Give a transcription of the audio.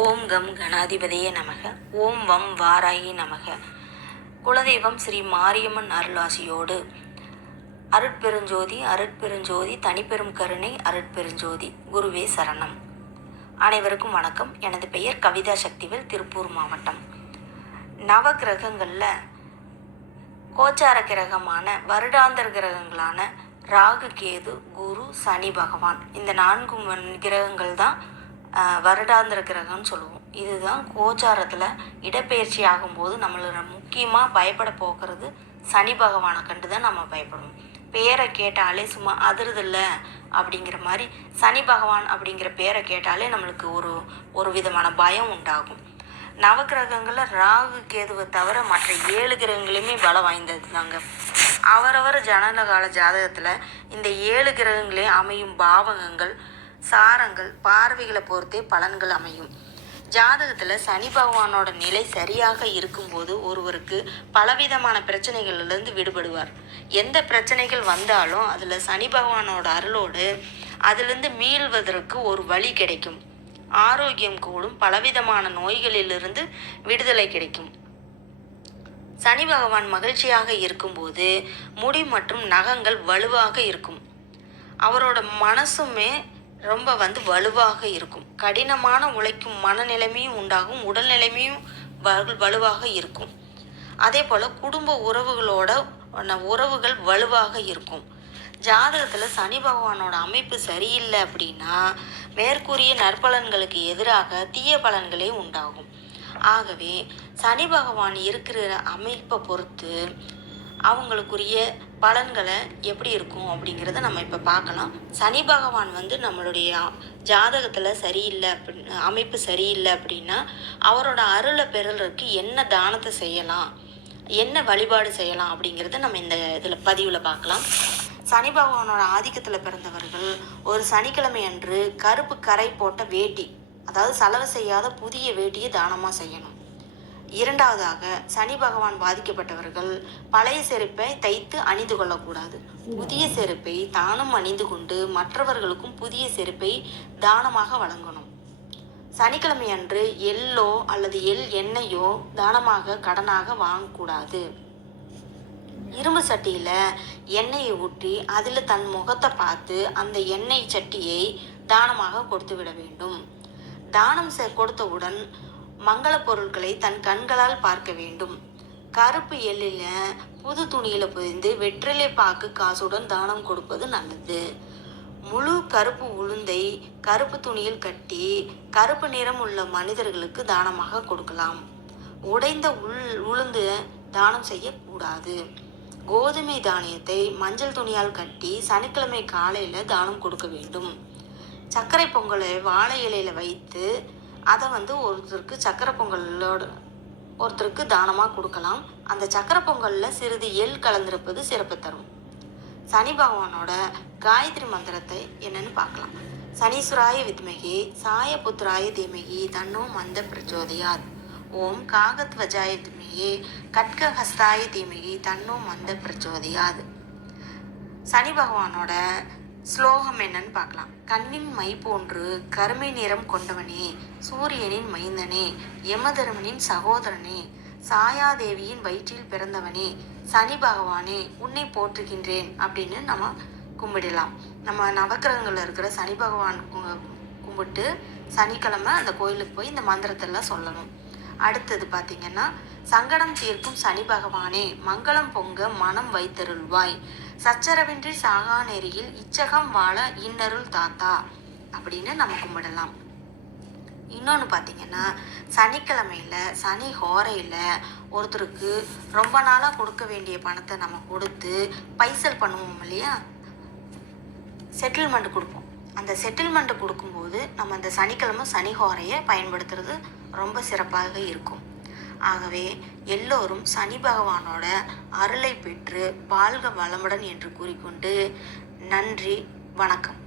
ஓம் come கணாதிபதியே நமக. ஓம் வம் வாராயி நமக. குலதெய்வம் ஸ்ரீ மாரியம்மன் அருளாசியோடு அருட்பெருஞ்சோதி அருட்பெருஞ்சோதி தனிப்பெரும் கருணை அருட்பெருஞ்சோதி குருவே சரணம். அனைவருக்கும் வணக்கம். எனது பெயர் கவிதா சக்திவேல், திருப்பூர் மாவட்டம். நவ கிரகங்களில் கோச்சார கிரகமான வருடாந்திர கிரகங்களான ராகு, கேது, குரு, சனி பகவான், இந்த 4 கிரகங்கள் தான் வருடாந்திர கிரகம்னு சொல்லுவோம். இதுதான் கோச்சாரத்தில் இடப்பெயர்ச்சி ஆகும்போது நம்மளோட முக்கியமாக பயப்பட போகிறது சனி பகவானை கண்டு தான் நம்ம பயப்படுவோம். பேரை கேட்டாலே சும்மா அதிருதில்ல அப்படிங்கிற மாதிரி சனி பகவான் அப்படிங்கிற பேரை கேட்டாலே நம்மளுக்கு ஒரு விதமான பயம் உண்டாகும். நவகிரகங்களில் ராகு, கேதுவை தவிர மற்ற 7 கிரகங்களுமே பலம் வாய்ந்தது தாங்க. அவரவர் ஜனனகால ஜாதகத்தில் இந்த 7 கிரகங்களையும் அமையும் பாவகங்கள், சாரங்கள், பார்வைகளை பொறுத்தே பலன்கள் அமையும். ஜாதகத்தில் சனி பகவானோட நிலை சரியாக இருக்கும்போது ஒருவருக்கு பலவிதமான பிரச்சனைகளிலிருந்து விடுபடுவார். எந்த பிரச்சனைகள் வந்தாலும் அதில் சனி பகவானோட அருளோடு அதிலிருந்து மீள்வதற்கு ஒரு வழி கிடைக்கும். ஆரோக்கியம் கூடும். பலவிதமான நோய்களிலிருந்து விடுதலை கிடைக்கும். சனி பகவான் மகிழ்ச்சியாக இருக்கும்போது முடி மற்றும் நகங்கள் வலுவாக இருக்கும். அவரோட மனசுமே ரொம்ப வலுவாக இருக்கும். கடினமான உழைக்கும் மனநிலைமையும் உண்டாகும். உடல் நிலைமையும் வலுவாக இருக்கும். அதே போல் குடும்ப உறவுகள் வலுவாக இருக்கும். ஜாதகத்தில் சனி பகவானோட அமைப்பு சரியில்லை அப்படின்னா மேற்கூறிய நற்பலன்களுக்கு எதிராக தீய பலன்களே உண்டாகும். ஆகவே சனி பகவான் இருக்கிற அமைப்பை பொறுத்து அவங்களுக்குரிய பலன்களை எப்படி இருக்கும் அப்படிங்கிறத நம்ம இப்போ பார்க்கலாம். சனி பகவான் நம்மளுடைய ஜாதகத்தில் சரியில்லை அமைப்பு சரியில்லை அப்படின்னா அவரோட அருளை பெறலுக்கு என்ன தானத்தை செய்யலாம், என்ன வழிபாடு செய்யலாம் அப்படிங்கிறத நம்ம இந்த இதில் பதிவில் பார்க்கலாம். சனி பகவானோட ஆதிக்கத்தில் பிறந்தவர்கள் ஒரு சனிக்கிழமை அன்று கருப்பு கரை போட்ட வேட்டி, அதாவது செலவு செய்யாத புதிய வேட்டியை தானமாக செய்யணும். இரண்டாவதாக, சனி பகவான் பாதிக்கப்பட்டவர்கள் பழைய செருப்பை தைத்து அணிந்து கொள்ளக்கூடாது. புதிய செருப்பை தானும் அணிந்து கொண்டு மற்றவர்களுக்கும் புதிய செருப்பை தானமாக வழங்கணும். சனிக்கிழமை அன்று எள்ளோ அல்லது எள் எண்ணெயோ தானமாக கடனாக வாங்கக்கூடாது. இரும்பு சட்டியில் எண்ணெயை ஊற்றி அதில் தன் முகத்தை பார்த்து அந்த எண்ணெய் சட்டியை தானமாக கொடுத்து விட வேண்டும். தானம் கொடுத்தவுடன் மங்கள பொருட்களை தன் கண்களால் பார்க்க வேண்டும். கருப்பு எள்ளில் புது துணியில் பொதிந்து வெற்றிலை பாக்கு காசுடன் தானம் கொடுப்பது நல்லது. முழு கருப்பு உளுந்தை கருப்பு துணியில் கட்டி கருப்பு நிறம் உள்ள மனிதர்களுக்கு தானமாக கொடுக்கலாம். உடைந்த உளுந்து தானம் செய்யக்கூடாது. கோதுமை தானியத்தை மஞ்சள் துணியால் கட்டி சனிக்கிழமை காலையில் தானம் கொடுக்க வேண்டும். சர்க்கரை பொங்கலை வாழை இலையில் வைத்து அதை ஒருத்தருக்கு சக்கரை பொங்கலோடு ஒருத்தருக்கு தானமாக கொடுக்கலாம். அந்த சக்கரை பொங்கலில் சிறிது எள் கலந்திருப்பது சிறப்பு தரும். சனி பகவானோட காயத்ரி மந்திரத்தை என்னன்னு பார்க்கலாம். சனீஸ்வராய வித்மகி சாய புத்திராய தீமகி தன்னோ மந்த பிரச்சோதயாத். ஓம் காகத்வஜாய வித்மகி கட்கஹஸ்தாய தீமகி தன்னோ மந்த பிரச்சோதயாத். சனி பகவானோட ஸ்லோகம் என்னன்னு பார்க்கலாம். கண்ணின் மை போன்று கருமை நிறம் கொண்டவனே, சூரியனின் மைந்தனே, யமதர்மனின் சகோதரனே, சாயாதேவியின் வயிற்றில் பிறந்தவனே, சனி பகவானே உன்னை போற்றுகின்றேன் அப்படின்னு நம்ம கும்பிடலாம். நம்ம நவக்கிரகங்களில் இருக்கிற சனி பகவான் கும்பிட்டு சனிக்கிழமை அந்த கோயிலுக்கு போய் இந்த மந்திரத்தெல்லாம் சொல்லணும். அடுத்தது பார்த்திங்கன்னா, சங்கடம் தீர்க்கும் சனி பகவானே மங்களம் பொங்க மனம் வைத்தருள்வாய், சச்சரவின்றி சாகா நெறியில் இச்சகம் வாழ இன்னருள் தாத்தா அப்படின்னு நம்ம கும்பிடலாம். இன்னொன்று பார்த்திங்கன்னா, சனிக்கிழமையில் சனி ஹோரையில் ஒருத்தருக்கு ரொம்ப நாளாக கொடுக்க வேண்டிய பணத்தை நம்ம கொடுத்து பைசல் பண்ணுவோம் இல்லையா, செட்டில்மெண்ட் கொடுப்போம். அந்த செட்டில்மெண்ட்டு கொடுக்கும்போது நம்ம அந்த சனிக்கிழமை சனி ஹோரையை பயன்படுத்துறது ரொம்ப சிறப்பாக இருக்கும். ஆகவே எல்லோரும் சனி பகவானோட அருளை பெற்று வாழ்க வளமுடன் என்று கூறிக்கொண்டு நன்றி, வணக்கம்.